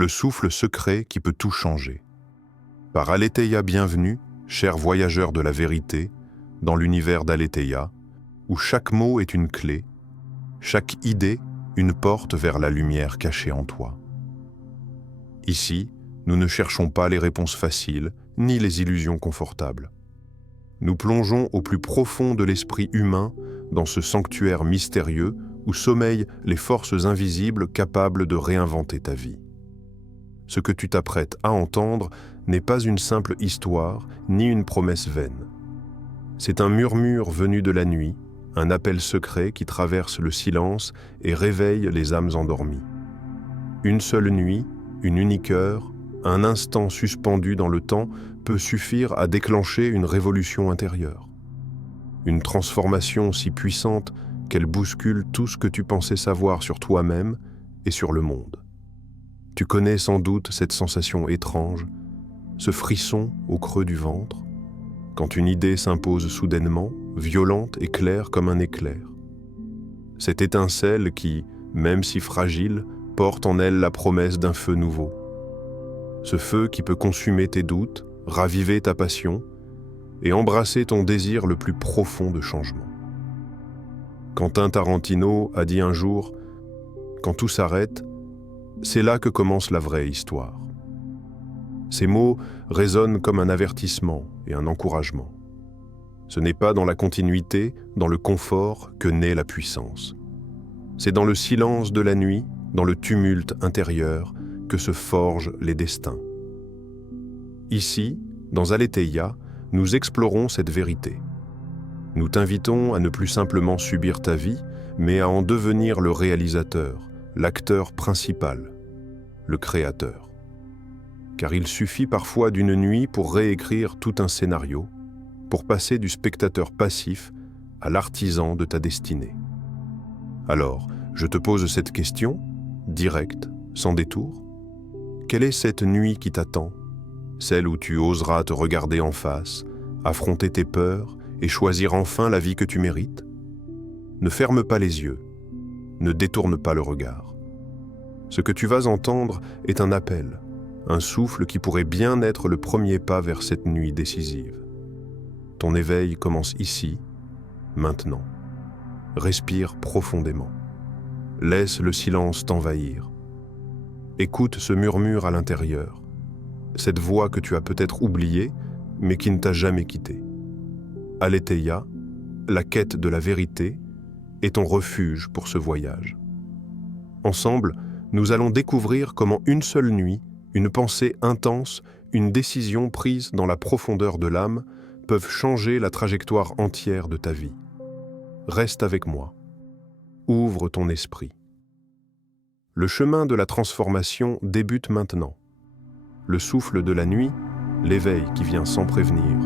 le souffle secret qui peut tout changer. Par Aletheia bienvenue, cher voyageur de la vérité, dans l'univers d'Aletheia, où chaque mot est une clé, chaque idée une porte vers la lumière cachée en toi. Ici, nous ne cherchons pas les réponses faciles, ni les illusions confortables. Nous plongeons au plus profond de l'esprit humain, dans ce sanctuaire mystérieux où sommeillent les forces invisibles capables de réinventer ta vie. Ce que tu t'apprêtes à entendre n'est pas une simple histoire, ni une promesse vaine. C'est un murmure venu de la nuit, un appel secret qui traverse le silence et réveille les âmes endormies. Une seule nuit, une unique heure, un instant suspendu dans le temps peut suffire à déclencher une révolution intérieure. Une transformation si puissante qu'elle bouscule tout ce que tu pensais savoir sur toi-même et sur le monde. Tu connais sans doute cette sensation étrange, ce frisson au creux du ventre, quand une idée s'impose soudainement, violente et claire comme un éclair. Cette étincelle qui, même si fragile, porte en elle la promesse d'un feu nouveau. Ce feu qui peut consumer tes doutes, raviver ta passion et embrasser ton désir le plus profond de changement. Quentin Tarantino a dit un jour « Quand tout s'arrête, c'est là que commence la vraie histoire ». Ces mots résonnent comme un avertissement et un encouragement. Ce n'est pas dans la continuité, dans le confort, que naît la puissance. C'est dans le silence de la nuit, dans le tumulte intérieur, que se forgent les destins. Ici, dans Aletheia, nous explorons cette vérité. Nous t'invitons à ne plus simplement subir ta vie, mais à en devenir le réalisateur, l'acteur principal, le créateur. Car il suffit parfois d'une nuit pour réécrire tout un scénario, pour passer du spectateur passif à l'artisan de ta destinée. Alors, je te pose cette question, directe, sans détour. Quelle est cette nuit qui t'attend, celle où tu oseras te regarder en face, affronter tes peurs et choisir enfin la vie que tu mérites? Ne ferme pas les yeux, ne détourne pas le regard. Ce que tu vas entendre est un appel, un souffle qui pourrait bien être le premier pas vers cette nuit décisive. Ton éveil commence ici, maintenant. Respire profondément. Laisse le silence t'envahir. Écoute ce murmure à l'intérieur, cette voix que tu as peut-être oubliée, mais qui ne t'a jamais quitté. Aletheia, la quête de la vérité, est ton refuge pour ce voyage. Ensemble, nous allons découvrir comment une seule nuit, une pensée intense, une décision prise dans la profondeur de l'âme peuvent changer la trajectoire entière de ta vie. Reste avec moi. Ouvre ton esprit. Le chemin de la transformation débute maintenant. Le souffle de la nuit, l'éveil qui vient sans prévenir,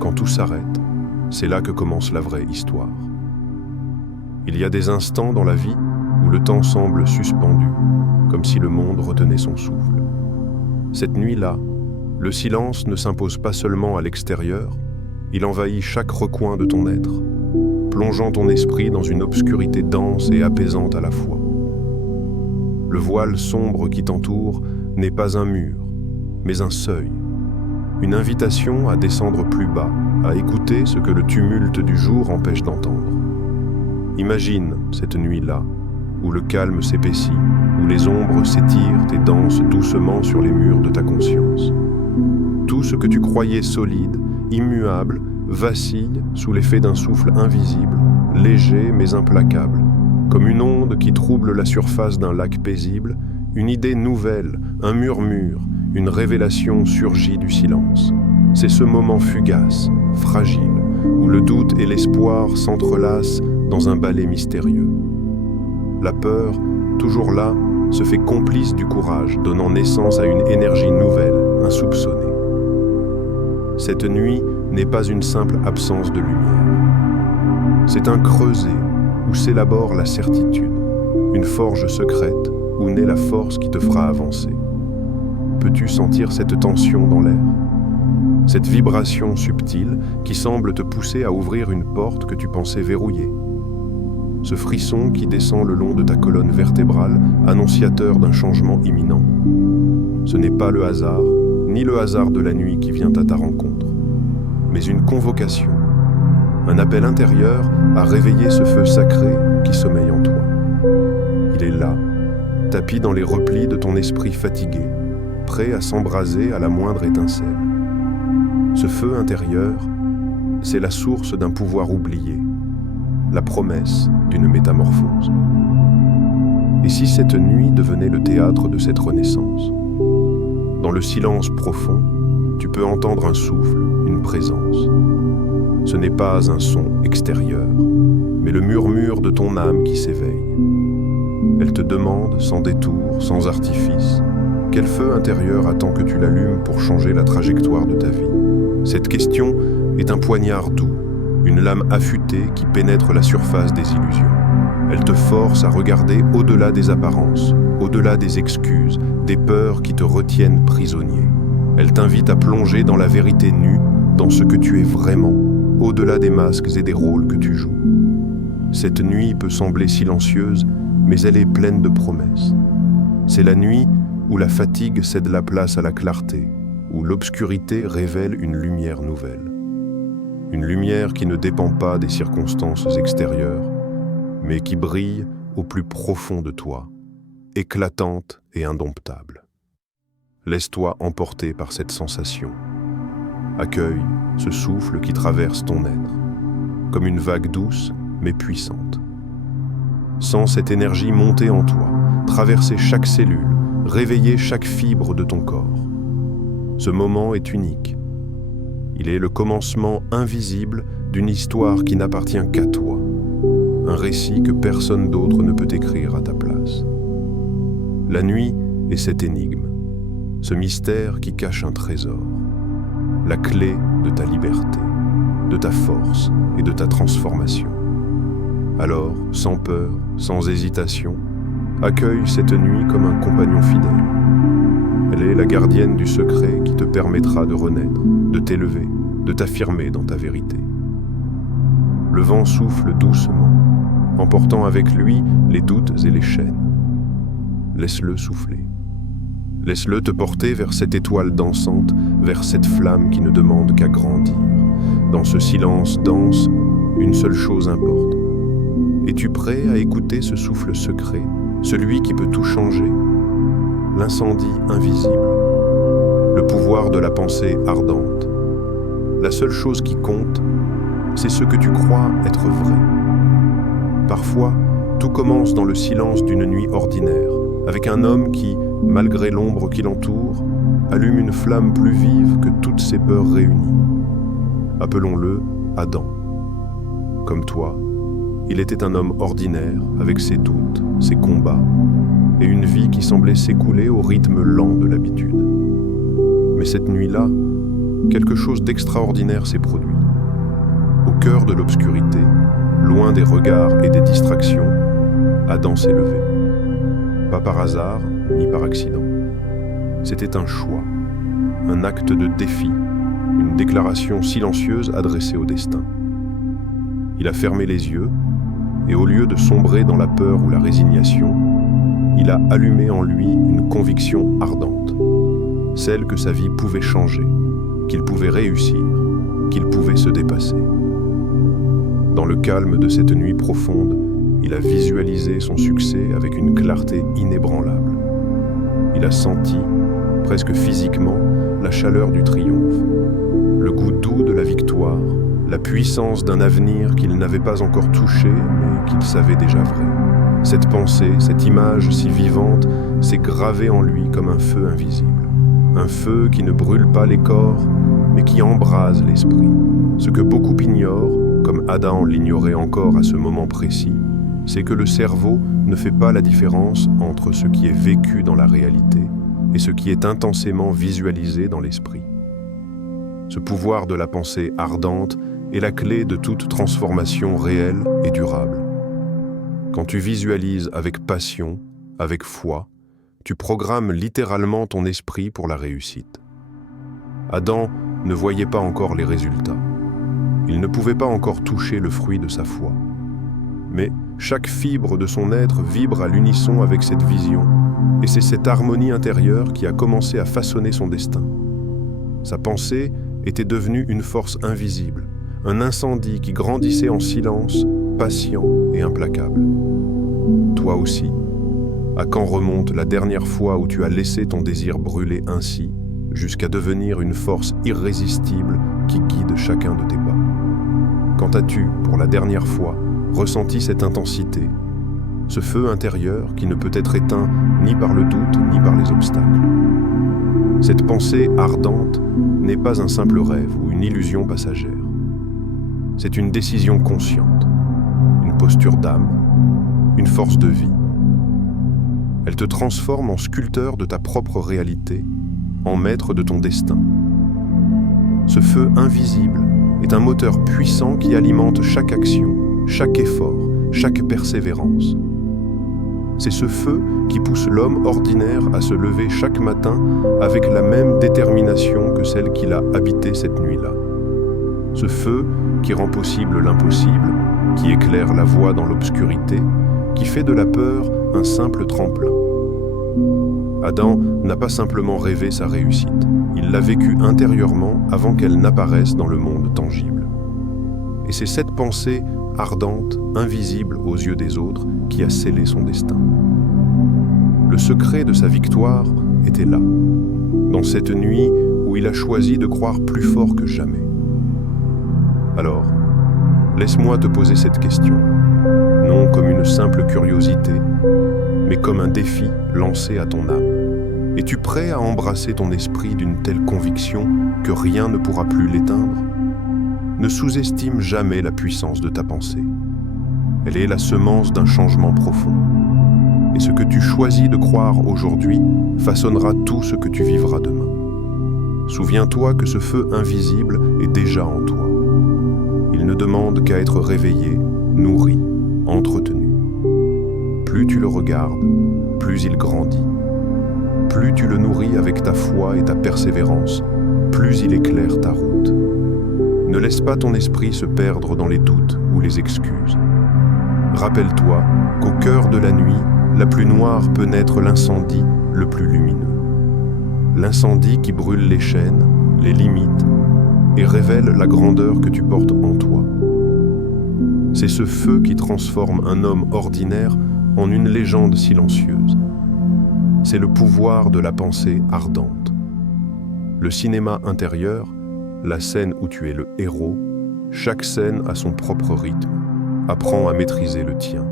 quand tout s'arrête, c'est là que commence la vraie histoire. Il y a des instants dans la vie où le temps semble suspendu, comme si le monde retenait son souffle. Cette nuit-là, le silence ne s'impose pas seulement à l'extérieur, il envahit chaque recoin de ton être, plongeant ton esprit dans une obscurité dense et apaisante à la fois. Le voile sombre qui t'entoure n'est pas un mur, mais un seuil, une invitation à descendre plus bas, à écouter ce que le tumulte du jour empêche d'entendre. Imagine cette nuit-là, où le calme s'épaissit, où les ombres s'étirent et dansent doucement sur les murs de ta conscience. Tout ce que tu croyais solide, immuable, vacille sous l'effet d'un souffle invisible, léger mais implacable. Comme une onde qui trouble la surface d'un lac paisible, une idée nouvelle, un murmure, une révélation surgit du silence. C'est ce moment fugace, fragile, où le doute et l'espoir s'entrelacent dans un ballet mystérieux. La peur, toujours là, se fait complice du courage, donnant naissance à une énergie nouvelle, insoupçonnée. Cette nuit n'est pas une simple absence de lumière. C'est un creuset où s'élabore la certitude, une forge secrète où naît la force qui te fera avancer. Peux-tu sentir cette tension dans l'air? Cette vibration subtile qui semble te pousser à ouvrir une porte que tu pensais verrouillée. Ce frisson qui descend le long de ta colonne vertébrale, annonciateur d'un changement imminent. Ce n'est pas le hasard, ni le hasard de la nuit qui vient à ta rencontre, mais une convocation, un appel intérieur à réveiller ce feu sacré qui sommeille en toi. Il est là, tapi dans les replis de ton esprit fatigué, prêt à s'embraser à la moindre étincelle. Ce feu intérieur, c'est la source d'un pouvoir oublié, la promesse d'une métamorphose. Et si cette nuit devenait le théâtre de cette renaissance? Dans le silence profond, tu peux entendre un souffle, une présence. Ce n'est pas un son extérieur, mais le murmure de ton âme qui s'éveille. Elle te demande, sans détour, sans artifice, quel feu intérieur attend que tu l'allumes pour changer la trajectoire de ta vie. Cette question est un poignard doux, une lame affûtée qui pénètre la surface des illusions. Elle te force à regarder au-delà des apparences, au-delà des excuses, des peurs qui te retiennent prisonnier. Elle t'invite à plonger dans la vérité nue, dans ce que tu es vraiment, au-delà des masques et des rôles que tu joues. Cette nuit peut sembler silencieuse, mais elle est pleine de promesses. C'est la nuit où la fatigue cède la place à la clarté, où l'obscurité révèle une lumière nouvelle. Une lumière qui ne dépend pas des circonstances extérieures, mais qui brille au plus profond de toi, éclatante et indomptable. Laisse-toi emporter par cette sensation. Accueille ce souffle qui traverse ton être, comme une vague douce mais puissante. Sens cette énergie monter en toi, traverser chaque cellule, réveiller chaque fibre de ton corps. Ce moment est unique. Il est le commencement invisible d'une histoire qui n'appartient qu'à toi, un récit que personne d'autre ne peut écrire à ta place. La nuit est cette énigme, ce mystère qui cache un trésor, la clé de ta liberté, de ta force et de ta transformation. Alors, sans peur, sans hésitation, accueille cette nuit comme un compagnon fidèle. Elle est la gardienne du secret qui te permettra de renaître, de t'élever, de t'affirmer dans ta vérité. Le vent souffle doucement, emportant avec lui les doutes et les chaînes. Laisse-le souffler. Laisse-le te porter vers cette étoile dansante, vers cette flamme qui ne demande qu'à grandir. Dans ce silence dense, une seule chose importe. Es-tu prêt à écouter ce souffle secret, celui qui peut tout changer? L'incendie invisible, le pouvoir de la pensée ardente. La seule chose qui compte, c'est ce que tu crois être vrai. Parfois, tout commence dans le silence d'une nuit ordinaire, avec un homme qui, malgré l'ombre qui l'entoure, allume une flamme plus vive que toutes ses peurs réunies. Appelons-le Adam. Comme toi, il était un homme ordinaire, avec ses doutes, ses combats, et une vie qui semblait s'écouler au rythme lent de l'habitude. Mais cette nuit-là, quelque chose d'extraordinaire s'est produit. Au cœur de l'obscurité, loin des regards et des distractions, Adam s'est levé. Pas par hasard, ni par accident. C'était un choix, un acte de défi, une déclaration silencieuse adressée au destin. Il a fermé les yeux, et au lieu de sombrer dans la peur ou la résignation, il a allumé en lui une conviction ardente, celle que sa vie pouvait changer, qu'il pouvait réussir, qu'il pouvait se dépasser. Dans le calme de cette nuit profonde, il a visualisé son succès avec une clarté inébranlable. Il a senti, presque physiquement, la chaleur du triomphe, le goût doux de la victoire, la puissance d'un avenir qu'il n'avait pas encore touché, mais qu'il savait déjà vrai. Cette pensée, cette image si vivante, s'est gravée en lui comme un feu invisible. Un feu qui ne brûle pas les corps, mais qui embrase l'esprit. Ce que beaucoup ignorent, comme Adam l'ignorait encore à ce moment précis, c'est que le cerveau ne fait pas la différence entre ce qui est vécu dans la réalité et ce qui est intensément visualisé dans l'esprit. Ce pouvoir de la pensée ardente est la clé de toute transformation réelle et durable. Quand tu visualises avec passion, avec foi, tu programmes littéralement ton esprit pour la réussite. Adam ne voyait pas encore les résultats. Il ne pouvait pas encore toucher le fruit de sa foi. mais chaque fibre de son être vibre à l'unisson avec cette vision, et c'est cette harmonie intérieure qui a commencé à façonner son destin. Sa pensée était devenue une force invisible, un incendie qui grandissait en silence, patient et implacable. Toi aussi, à quand remonte la dernière fois où tu as laissé ton désir brûler ainsi, jusqu'à devenir une force irrésistible qui guide chacun de tes pas? Quand as-tu, pour la dernière fois, ressenti cette intensité, ce feu intérieur qui ne peut être éteint ni par le doute ni par les obstacles? Cette pensée ardente n'est pas un simple rêve ou une illusion passagère. C'est une décision consciente, une posture d'âme, une force de vie. Elle te transforme en sculpteur de ta propre réalité, en maître de ton destin. Ce feu invisible est un moteur puissant qui alimente chaque action, chaque effort, chaque persévérance. C'est ce feu qui pousse l'homme ordinaire à se lever chaque matin avec la même détermination que celle qui l'a habité cette nuit-là. Ce feu qui rend possible l'impossible, qui éclaire la voie dans l'obscurité, qui fait de la peur un simple tremplin. Adam n'a pas simplement rêvé sa réussite, il l'a vécue intérieurement avant qu'elle n'apparaisse dans le monde tangible. Et c'est cette pensée ardente, invisible aux yeux des autres, qui a scellé son destin. Le secret de sa victoire était là, dans cette nuit où il a choisi de croire plus fort que jamais. Alors, laisse-moi te poser cette question, non comme une simple curiosité, mais comme un défi lancé à ton âme. Es-tu prêt à embrasser ton esprit d'une telle conviction que rien ne pourra plus l'éteindre? Ne sous-estime jamais la puissance de ta pensée. Elle est la semence d'un changement profond. Et ce que tu choisis de croire aujourd'hui façonnera tout ce que tu vivras demain. Souviens-toi que ce feu invisible est déjà en toi. Il ne demande qu'à être réveillé, nourri, entretenu. Plus tu le regardes, plus il grandit. Plus tu le nourris avec ta foi et ta persévérance, plus il éclaire ta route. Ne laisse pas ton esprit se perdre dans les doutes ou les excuses. Rappelle-toi qu'au cœur de la nuit, la plus noire peut naître l'incendie le plus lumineux. L'incendie qui brûle les chaînes, les limites, et révèle la grandeur que tu portes en toi. C'est ce feu qui transforme un homme ordinaire en une légende silencieuse. C'est le pouvoir de la pensée ardente. Le cinéma intérieur, la scène où tu es le héros, chaque scène a son propre rythme. Apprends à maîtriser le tien.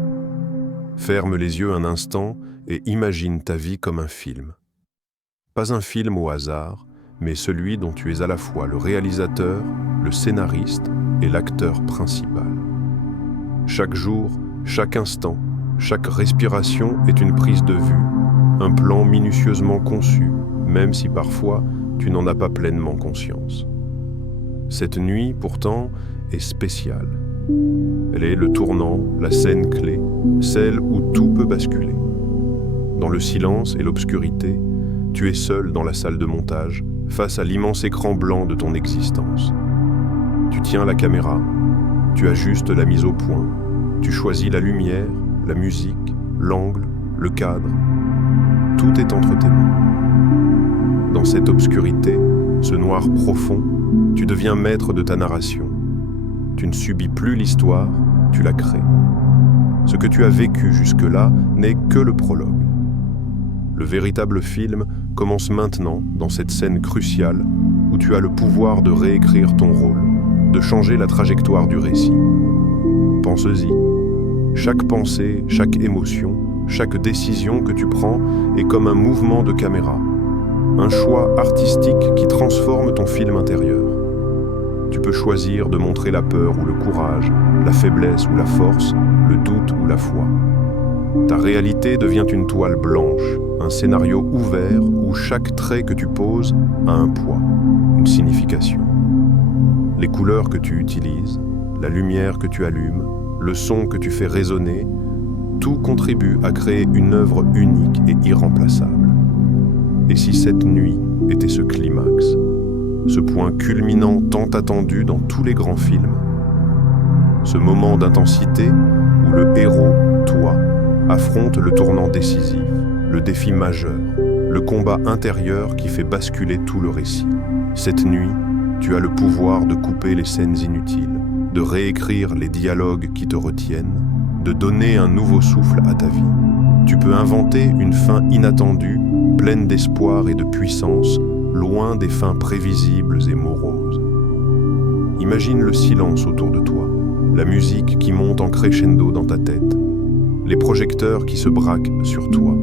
Ferme les yeux un instant et imagine ta vie comme un film. Pas un film au hasard, mais celui dont tu es à la fois le réalisateur, le scénariste et l'acteur principal. Chaque jour, chaque instant, chaque respiration est une prise de vue, un plan minutieusement conçu, même si parfois tu n'en as pas pleinement conscience. Cette nuit, pourtant, est spéciale. Elle est le tournant, la scène clé, celle où tout peut basculer. Dans le silence et l'obscurité, tu es seul dans la salle de montage, face à l'immense écran blanc de ton existence. Tu tiens la caméra, tu ajustes la mise au point, tu choisis la lumière, la musique, l'angle, le cadre. Tout est entre tes mains. Dans cette obscurité, ce noir profond, tu deviens maître de ta narration. Tu ne subis plus l'histoire, tu la crées. Ce que tu as vécu jusque-là n'est que le prologue. Le véritable film commence maintenant dans cette scène cruciale où tu as le pouvoir de réécrire ton rôle, de changer la trajectoire du récit. Pense-y. Chaque pensée, chaque émotion, chaque décision que tu prends est comme un mouvement de caméra, un choix artistique qui transforme ton film intérieur. Tu peux choisir de montrer la peur ou le courage, la faiblesse ou la force, le doute ou la foi. Ta réalité devient une toile blanche, un scénario ouvert où chaque trait que tu poses a un poids, une signification. Les couleurs que tu utilises, la lumière que tu allumes, le son que tu fais résonner, tout contribue à créer une œuvre unique et irremplaçable. Et si cette nuit était ce climax, ce point culminant tant attendu dans tous les grands films, ce moment d'intensité où le héros, toi, affronte le tournant décisif, le défi majeur, le combat intérieur qui fait basculer tout le récit. Cette nuit, tu as le pouvoir de couper les scènes inutiles, de réécrire les dialogues qui te retiennent, de donner un nouveau souffle à ta vie. Tu peux inventer une fin inattendue, pleine d'espoir et de puissance, loin des fins prévisibles et moroses. Imagine le silence autour de toi, la musique qui monte en crescendo dans ta tête, les projecteurs qui se braquent sur toi,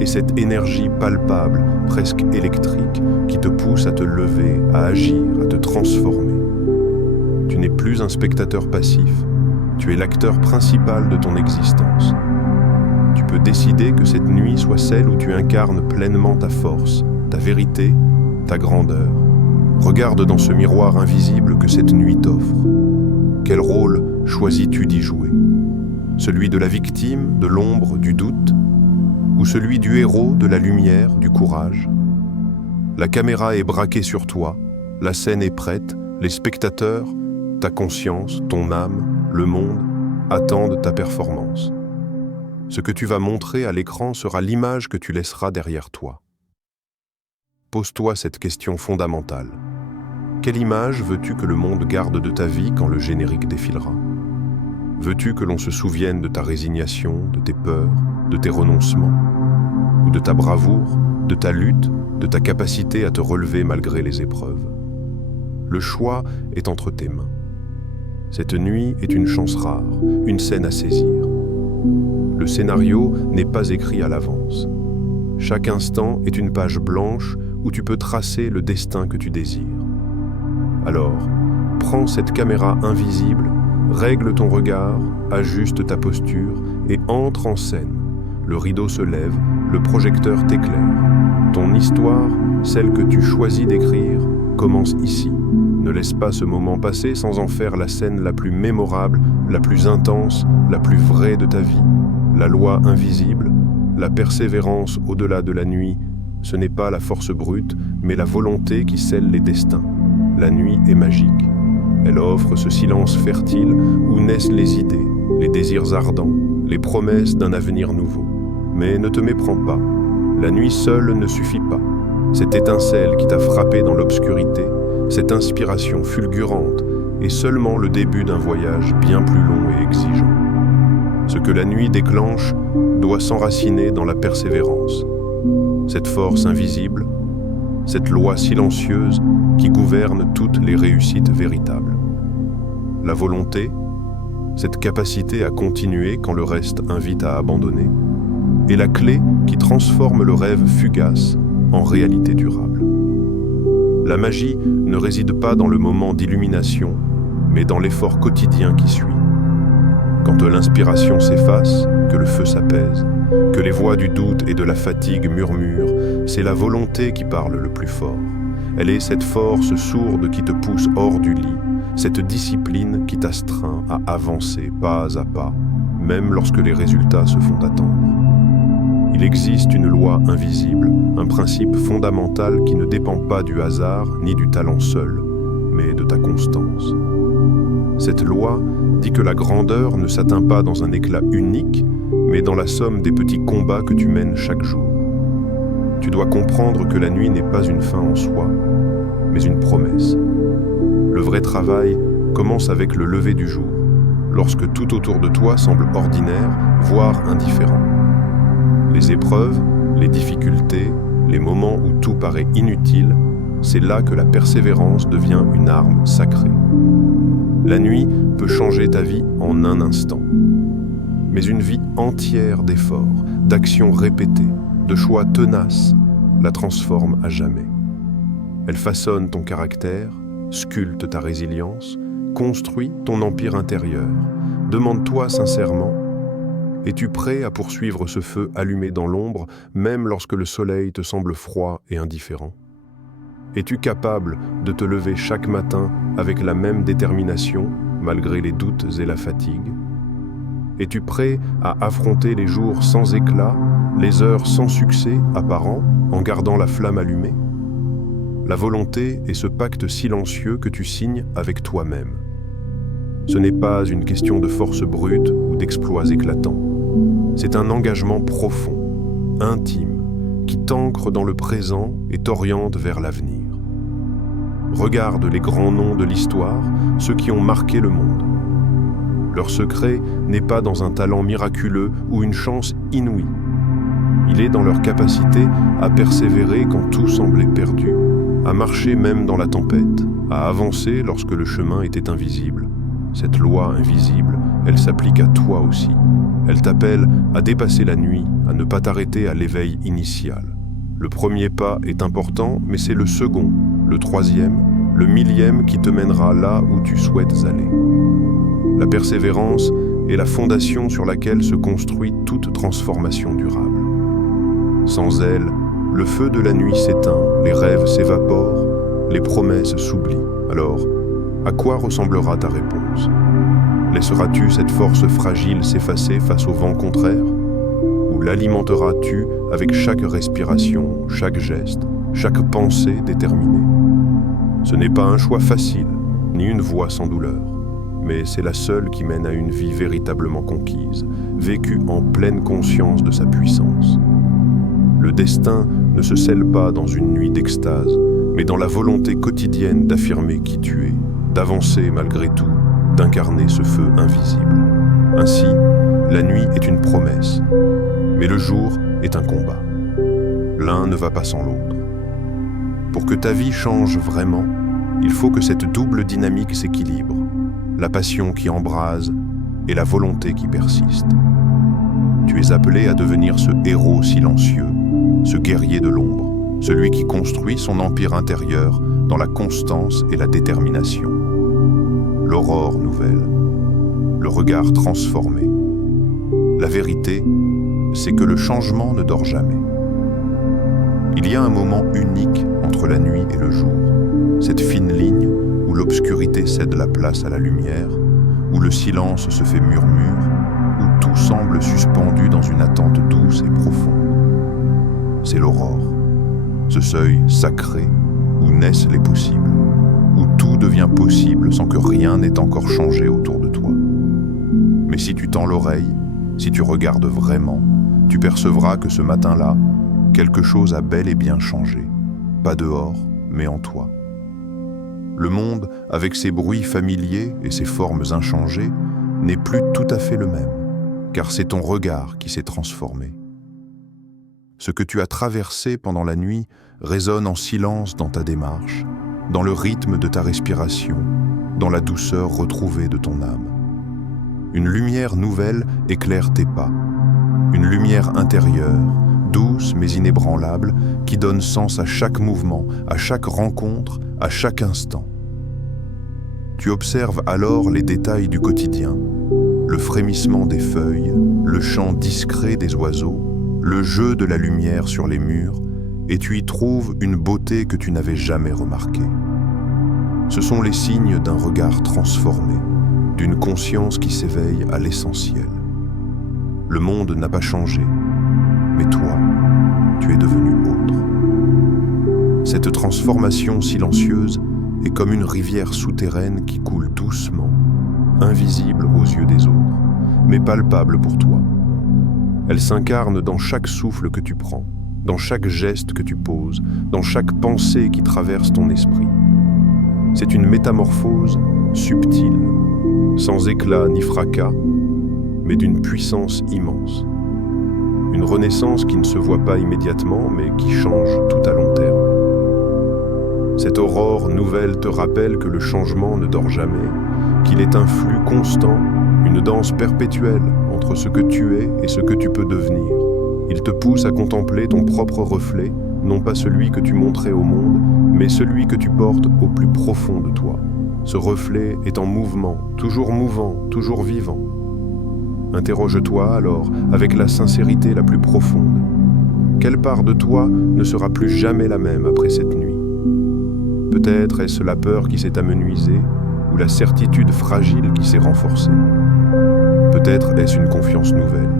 et cette énergie palpable, presque électrique, qui te pousse à te lever, à agir, à te transformer. Tu n'es plus un spectateur passif, tu es l'acteur principal de ton existence. Tu peux décider que cette nuit soit celle où tu incarnes pleinement ta force, ta vérité, ta grandeur. Regarde dans ce miroir invisible que cette nuit t'offre. Quel rôle choisis-tu d'y jouer? Celui de la victime, de l'ombre, du doute? Ou celui du héros, de la lumière, du courage? La caméra est braquée sur toi, la scène est prête, les spectateurs, ta conscience, ton âme, le monde, attendent ta performance. Ce que tu vas montrer à l'écran sera l'image que tu laisseras derrière toi. Pose-toi cette question fondamentale. Quelle image veux-tu que le monde garde de ta vie quand le générique défilera? Veux-tu que l'on se souvienne de ta résignation, de tes peurs, de tes renoncements, ou de ta bravoure, de ta lutte, de ta capacité à te relever malgré les épreuves? Le choix est entre tes mains. Cette nuit est une chance rare, une scène à saisir. Le scénario n'est pas écrit à l'avance. Chaque instant est une page blanche où tu peux tracer le destin que tu désires. Alors, prends cette caméra invisible, règle ton regard, ajuste ta posture et entre en scène. Le rideau se lève, le projecteur t'éclaire. Ton histoire, celle que tu choisis d'écrire, commence ici. Ne laisse pas ce moment passer sans en faire la scène la plus mémorable, la plus intense, la plus vraie de ta vie. La loi invisible, la persévérance au-delà de la nuit, ce n'est pas la force brute, mais la volonté qui scelle les destins. La nuit est magique. Elle offre ce silence fertile où naissent les idées, les désirs ardents, les promesses d'un avenir nouveau. Mais ne te méprends pas. La nuit seule ne suffit pas. Cette étincelle qui t'a frappé dans l'obscurité, cette inspiration fulgurante est seulement le début d'un voyage bien plus long et exigeant. Ce que la nuit déclenche doit s'enraciner dans la persévérance. Cette force invisible, cette loi silencieuse qui gouverne toutes les réussites véritables. La volonté, cette capacité à continuer quand le reste invite à abandonner, est la clé qui transforme le rêve fugace en réalité durable. La magie ne réside pas dans le moment d'illumination, mais dans l'effort quotidien qui suit. Quand l'inspiration s'efface, que le feu s'apaise, que les voix du doute et de la fatigue murmurent, c'est la volonté qui parle le plus fort. Elle est cette force sourde qui te pousse hors du lit, cette discipline qui t'astreint à avancer pas à pas, même lorsque les résultats se font attendre. Il existe une loi invisible, un principe fondamental qui ne dépend pas du hasard ni du talent seul, mais de ta constance. Cette loi dit que la grandeur ne s'atteint pas dans un éclat unique, mais dans la somme des petits combats que tu mènes chaque jour. Tu dois comprendre que la nuit n'est pas une fin en soi, mais une promesse. Le vrai travail commence avec le lever du jour, lorsque tout autour de toi semble ordinaire, voire indifférent. Les épreuves, les difficultés, les moments où tout paraît inutile, c'est là que la persévérance devient une arme sacrée. La nuit peut changer ta vie en un instant. Mais une vie entière d'efforts, d'actions répétées, de choix tenaces, la transforme à jamais. Elle façonne ton caractère, sculpte ta résilience, construit ton empire intérieur. Demande-toi sincèrement, es-tu prêt à poursuivre ce feu allumé dans l'ombre, même lorsque le soleil te semble froid et indifférent? Es-tu capable de te lever chaque matin avec la même détermination, malgré les doutes et la fatigue? Es-tu prêt à affronter les jours sans éclat, les heures sans succès apparent, en gardant la flamme allumée? La volonté est ce pacte silencieux que tu signes avec toi-même. Ce n'est pas une question de force brute ou d'exploits éclatants. C'est un engagement profond, intime, qui t'ancre dans le présent et t'oriente vers l'avenir. Regarde les grands noms de l'histoire, ceux qui ont marqué le monde. Leur secret n'est pas dans un talent miraculeux ou une chance inouïe. Il est dans leur capacité à persévérer quand tout semblait perdu, à marcher même dans la tempête, à avancer lorsque le chemin était invisible. Cette loi invisible, elle s'applique à toi aussi. Elle t'appelle à dépasser la nuit, à ne pas t'arrêter à l'éveil initial. Le premier pas est important, mais c'est le second, le troisième, le millième qui te mènera là où tu souhaites aller. La persévérance est la fondation sur laquelle se construit toute transformation durable. Sans elle, le feu de la nuit s'éteint, les rêves s'évaporent, les promesses s'oublient. Alors, à quoi ressemblera ta réponse? Laisseras-tu cette force fragile s'effacer face au vent contraire? Ou l'alimenteras-tu avec chaque respiration, chaque geste, chaque pensée déterminée? Ce n'est pas un choix facile, ni une voie sans douleur, mais c'est la seule qui mène à une vie véritablement conquise, vécue en pleine conscience de sa puissance. Le destin ne se scelle pas dans une nuit d'extase, mais dans la volonté quotidienne d'affirmer qui tu es, d'avancer malgré tout, d'incarner ce feu invisible. Ainsi, la nuit est une promesse, mais le jour est un combat. L'un ne va pas sans l'autre. Pour que ta vie change vraiment, il faut que cette double dynamique s'équilibre, la passion qui embrase et la volonté qui persiste. Tu es appelé à devenir ce héros silencieux, ce guerrier de l'ombre, celui qui construit son empire intérieur dans la constance et la détermination. L'aurore nouvelle, le regard transformé. La vérité, c'est que le changement ne dort jamais. Il y a un moment unique entre la nuit et le jour, cette fine ligne où l'obscurité cède la place à la lumière, où le silence se fait murmure, où tout semble suspendu dans une attente douce et profonde. C'est l'aurore, ce seuil sacré où naissent les possibles, où tout devient possible sans que rien n'ait encore changé autour de toi. Mais si tu tends l'oreille, si tu regardes vraiment, tu percevras que ce matin-là, quelque chose a bel et bien changé, pas dehors, mais en toi. Le monde, avec ses bruits familiers et ses formes inchangées, n'est plus tout à fait le même, car c'est ton regard qui s'est transformé. Ce que tu as traversé pendant la nuit résonne en silence dans ta démarche, dans le rythme de ta respiration, dans la douceur retrouvée de ton âme. Une lumière nouvelle éclaire tes pas, une lumière intérieure, douce mais inébranlable, qui donne sens à chaque mouvement, à chaque rencontre, à chaque instant. Tu observes alors les détails du quotidien, le frémissement des feuilles, le chant discret des oiseaux, le jeu de la lumière sur les murs, et tu y trouves une beauté que tu n'avais jamais remarquée. Ce sont les signes d'un regard transformé, d'une conscience qui s'éveille à l'essentiel. Le monde n'a pas changé, mais toi, tu es devenu autre. Cette transformation silencieuse est comme une rivière souterraine qui coule doucement, invisible aux yeux des autres, mais palpable pour toi. Elle s'incarne dans chaque souffle que tu prends, dans chaque geste que tu poses, dans chaque pensée qui traverse ton esprit. C'est une métamorphose subtile, sans éclat ni fracas, mais d'une puissance immense. Une renaissance qui ne se voit pas immédiatement, mais qui change tout à long terme. Cette aurore nouvelle te rappelle que le changement ne dort jamais, qu'il est un flux constant, une danse perpétuelle entre ce que tu es et ce que tu peux devenir. Il te pousse à contempler ton propre reflet, non pas celui que tu montrais au monde, mais celui que tu portes au plus profond de toi. Ce reflet est en mouvement, toujours vivant. Interroge-toi alors avec la sincérité la plus profonde. Quelle part de toi ne sera plus jamais la même après cette nuit? Peut-être est-ce la peur qui s'est amenuisée ou la certitude fragile qui s'est renforcée. Peut-être est-ce une confiance nouvelle,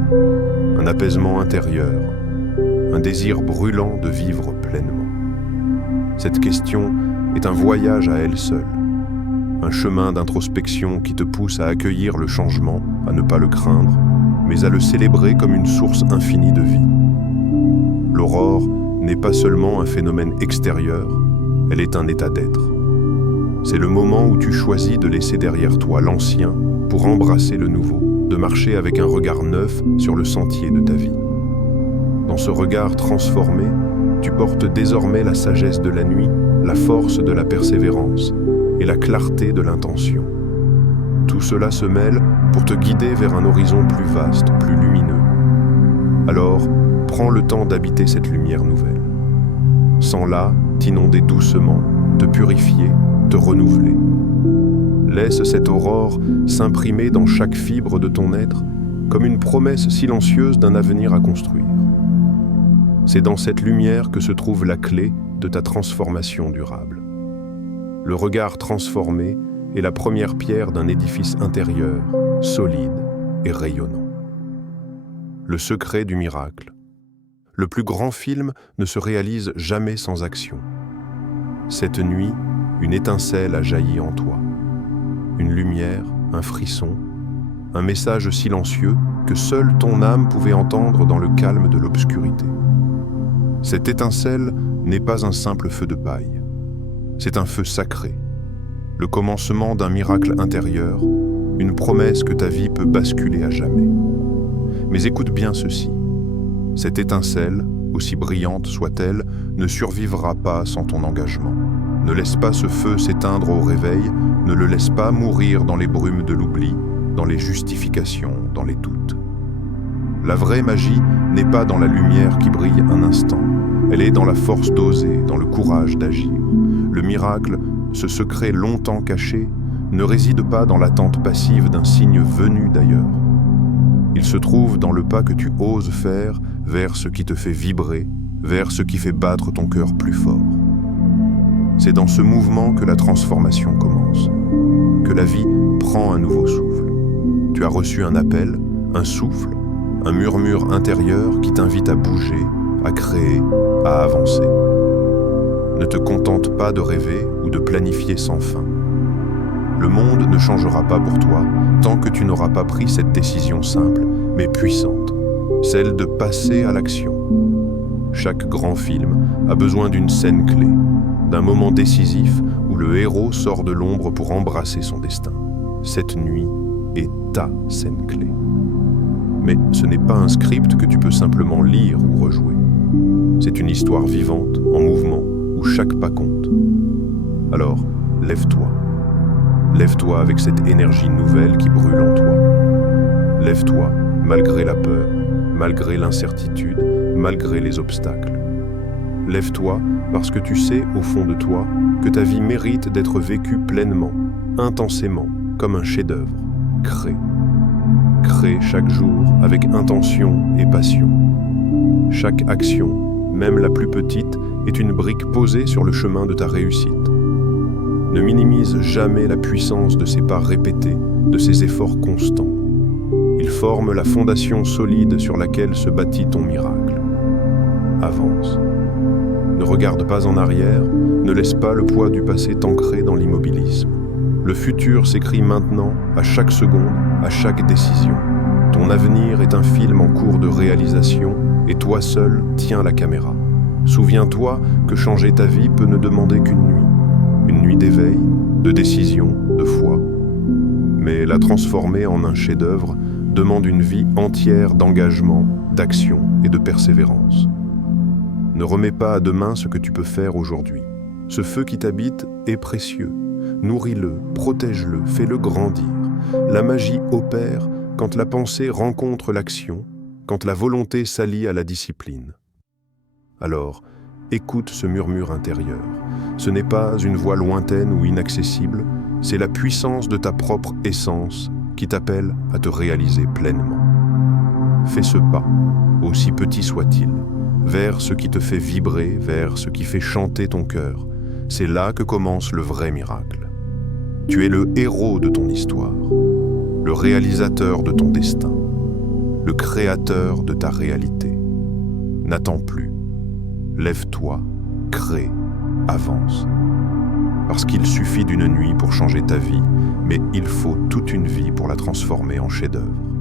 un apaisement intérieur, un désir brûlant de vivre pleinement. Cette question est un voyage à elle seule, un chemin d'introspection qui te pousse à accueillir le changement, à ne pas le craindre, mais à le célébrer comme une source infinie de vie. L'aurore n'est pas seulement un phénomène extérieur, elle est un état d'être. C'est le moment où tu choisis de laisser derrière toi l'ancien pour embrasser le nouveau, de marcher avec un regard neuf sur le sentier de ta vie. Dans ce regard transformé, tu portes désormais la sagesse de la nuit, la force de la persévérance et la clarté de l'intention. Tout cela se mêle pour te guider vers un horizon plus vaste, plus lumineux. Alors, prends le temps d'habiter cette lumière nouvelle. Sens-la t'inonder doucement, te purifier, te renouveler. Laisse cette aurore s'imprimer dans chaque fibre de ton être comme une promesse silencieuse d'un avenir à construire. C'est dans cette lumière que se trouve la clé de ta transformation durable. Le regard transformé est la première pierre d'un édifice intérieur, solide et rayonnant. Le secret du miracle. Le plus grand film ne se réalise jamais sans action. Cette nuit, une étincelle a jailli en toi. Une lumière, un frisson, un message silencieux que seule ton âme pouvait entendre dans le calme de l'obscurité. Cette étincelle n'est pas un simple feu de paille. C'est un feu sacré, le commencement d'un miracle intérieur, une promesse que ta vie peut basculer à jamais. Mais écoute bien ceci. Cette étincelle, aussi brillante soit-elle, ne survivra pas sans ton engagement. Ne laisse pas ce feu s'éteindre au réveil, ne le laisse pas mourir dans les brumes de l'oubli, dans les justifications, dans les doutes. La vraie magie n'est pas dans la lumière qui brille un instant, elle est dans la force d'oser, dans le courage d'agir. Le miracle, ce secret longtemps caché, ne réside pas dans l'attente passive d'un signe venu d'ailleurs. Il se trouve dans le pas que tu oses faire vers ce qui te fait vibrer, vers ce qui fait battre ton cœur plus fort. C'est dans ce mouvement que la transformation commence, que la vie prend un nouveau souffle. Tu as reçu un appel, un souffle, un murmure intérieur qui t'invite à bouger, à créer, à avancer. Ne te contente pas de rêver ou de planifier sans fin. Le monde ne changera pas pour toi tant que tu n'auras pas pris cette décision simple, mais puissante, celle de passer à l'action. Chaque grand film a besoin d'une scène clé, d'un moment décisif où le héros sort de l'ombre pour embrasser son destin. Cette nuit est ta scène clé. Mais ce n'est pas un script que tu peux simplement lire ou rejouer. C'est une histoire vivante, en mouvement, où chaque pas compte. Alors, lève-toi. Lève-toi avec cette énergie nouvelle qui brûle en toi. Lève-toi, malgré la peur, malgré l'incertitude, malgré les obstacles. Lève-toi parce que tu sais, au fond de toi, que ta vie mérite d'être vécue pleinement, intensément, comme un chef-d'œuvre. Crée. Crée chaque jour avec intention et passion. Chaque action, même la plus petite, est une brique posée sur le chemin de ta réussite. Ne minimise jamais la puissance de ces pas répétés, de ces efforts constants. Ils forment la fondation solide sur laquelle se bâtit ton miracle. Avance. Ne regarde pas en arrière, ne laisse pas le poids du passé t'ancrer dans l'immobilisme. Le futur s'écrit maintenant, à chaque seconde, à chaque décision. Ton avenir est un film en cours de réalisation et toi seul tiens la caméra. Souviens-toi que changer ta vie peut ne demander qu'une nuit. Une nuit d'éveil, de décision, de foi. Mais la transformer en un chef-d'œuvre demande une vie entière d'engagement, d'action et de persévérance. Ne remets pas à demain ce que tu peux faire aujourd'hui. Ce feu qui t'habite est précieux. Nourris-le, protège-le, fais-le grandir. La magie opère quand la pensée rencontre l'action, quand la volonté s'allie à la discipline. Alors, écoute ce murmure intérieur. Ce n'est pas une voix lointaine ou inaccessible, c'est la puissance de ta propre essence qui t'appelle à te réaliser pleinement. Fais ce pas, aussi petit soit-il, vers ce qui te fait vibrer, vers ce qui fait chanter ton cœur. C'est là que commence le vrai miracle. Tu es le héros de ton histoire, le réalisateur de ton destin, le créateur de ta réalité. N'attends plus. Lève-toi, crée, avance. Parce qu'il suffit d'une nuit pour changer ta vie, mais il faut toute une vie pour la transformer en chef-d'œuvre.